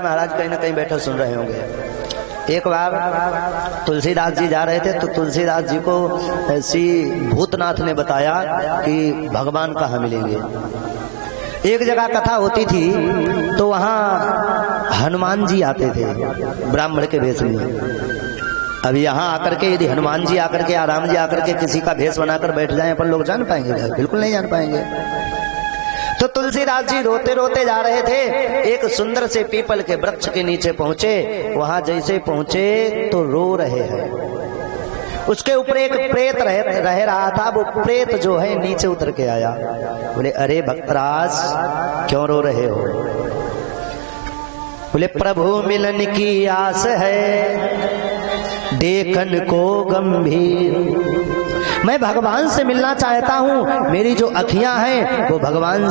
महाराज कहीं ना कहीं बैठे सुन रहे होंगे। एक बार तुलसीदास जी जा रहे थे तो तुलसीदास जी को ऐसी भूतनाथ ने बताया कि भगवान कहाँ मिलेंगे। एक जगह कथा होती थी तो वहाँ हनुमान जी आते थे ब्राह्मण के भेष में। अब यहाँ आकर के यदि हनुमान जी आकर के या राम जी आकर के किसी का भेष बनाकर बैठ जाएं अपन लोग जान पाएंगे? बिल्कुल नहीं जान पाएंगे। तो तुलसीदास जी रोते रोते जा रहे थे, एक सुंदर से पीपल के वृक्ष के नीचे पहुंचे। वहां जैसे पहुंचे तो रो रहे हैं। उसके ऊपर एक प्रेत रह रहा था। वो प्रेत जो है नीचे उतर के आया। बोले अरे भक्तराज क्यों रो रहे हो? बोले प्रभु मिलन की आस है देखन को गंभीर। मैं भगवान से मिलना चाहता हूँ। मेरी जो अखियां हैं वो भगवान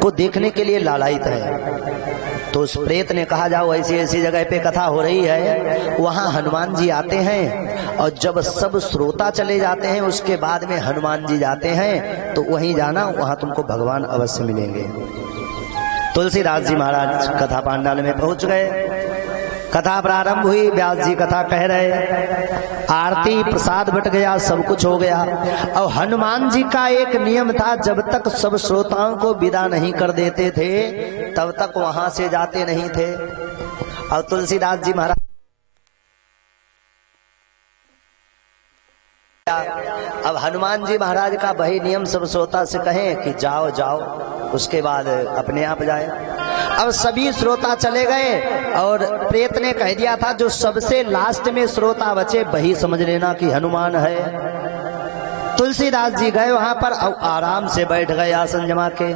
को देखने के लिए लालायित है। तो उस प्रेत ने कहा जाओ ऐसी ऐसी जगह पे कथा हो रही है, वहां हनुमान जी आते हैं और जब सब श्रोता चले जाते हैं उसके बाद में हनुमान जी जाते हैं तो वहीं जाना, वहां तुमको भगवान अवश्य मिलेंगे। तुलसीदास जी महाराज कथा पांडाल में पहुंच गए। कथा प्रारंभ हुई, व्यास जी कथा कह रहे, आरती प्रसाद बट गया, सब कुछ हो गया। और हनुमान जी का एक नियम था, जब तक सब श्रोताओं को विदा नहीं कर देते थे तब तक वहां से जाते नहीं थे। और तुलसीदास जी महाराज अब हनुमान जी महाराज का वही नियम सब श्रोता से कहें कि जाओ जाओ, उसके बाद अपने आप जाए। अब सभी श्रोता चले गए और प्रेत ने कह दिया था जो सबसे लास्ट में श्रोता बचे वही समझ लेना कि हनुमान है। तुलसीदास जी गए वहां पर और आराम से बैठ गए आसन जमा के।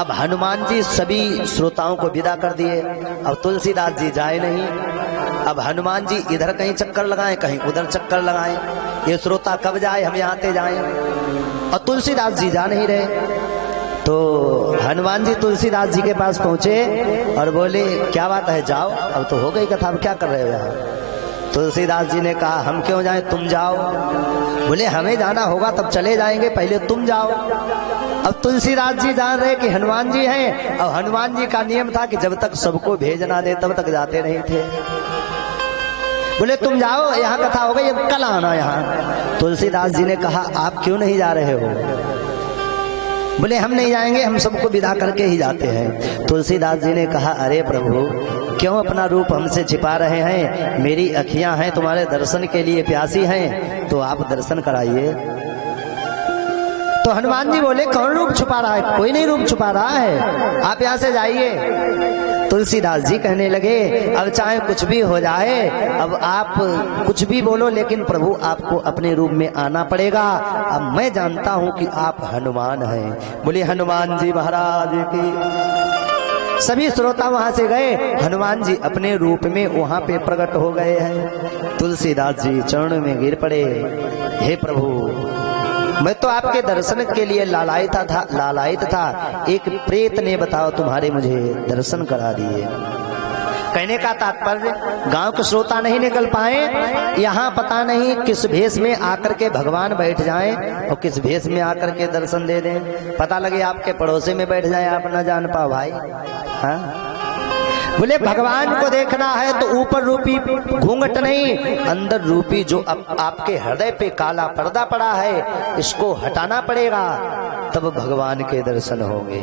अब हनुमान जी सभी श्रोताओं को विदा कर दिए। अब तुलसीदास जी जाए नहीं। अब हनुमान जी इधर कहीं चक्कर लगाएं, कहीं उधर चक्कर लगाएं, ये श्रोता कब जाए, हम यहाँ आते जाएं। और तुलसीदास जी जा नहीं रहे। तो हनुमान जी तुलसीदास जी के पास पहुंचे और बोले क्या बात है, जाओ, अब तो हो गई कथा, अब क्या कर रहे हो यहाँ? तुलसीदास जी ने कहा हम क्यों जाएं, तुम जाओ। बोले हमें जाना होगा तब चले जाएंगे, पहले तुम जाओ। अब तुलसीदास जी जान रहे कि हनुमान जी हैं और हनुमान जी का नियम था कि जब तक सबको भेज ना दे तब तक जाते नहीं थे। बोले तुम जाओ, यहाँ कथा हो गई, अब कल आना यहाँ। तुलसीदास जी ने कहा आप क्यों नहीं जा रहे हो? बोले हम नहीं जाएंगे, हम सबको विदा करके ही जाते हैं। तुलसीदास जी ने कहा अरे प्रभु क्यों अपना रूप हमसे छिपा रहे हैं? मेरी अखियां हैं तुम्हारे दर्शन के लिए प्यासी हैं, तो आप दर्शन कराइए। तो हनुमान जी बोले कौन रूप छुपा रहा है? कोई नहीं रूप छुपा रहा है, आप यहाँ से जाइए। तुलसीदास जी कहने लगे अब चाहे कुछ भी हो जाए, अब आप कुछ भी बोलो, लेकिन प्रभु आपको अपने रूप में आना पड़ेगा। अब मैं जानता हूं कि आप हनुमान हैं। बोले हनुमान जी महाराज की। सभी श्रोता वहां से गए, हनुमान जी अपने रूप में वहां पे प्रकट हो गए हैं। तुलसीदास जी चरणों में गिर पड़े, हे प्रभु मैं तो आपके दर्शन के लिए लालायित था, एक प्रेत ने बताओ तुम्हारे मुझे दर्शन करा दिए। कहने का तात्पर्य गांव के श्रोता नहीं निकल पाए, यहाँ पता नहीं किस भेष में आकर के भगवान बैठ जाएं और किस भेष में आकर के दर्शन दे दें। पता लगे आपके पड़ोसी में बैठ जाए, आप न जान पाओ भाई। हाँ बोले भगवान को देखना है तो ऊपर रूपी घूंघट नहीं, अंदर रूपी जो आपके हृदय पे काला पर्दा पड़ा है इसको हटाना पड़ेगा, तब भगवान के दर्शन होंगे।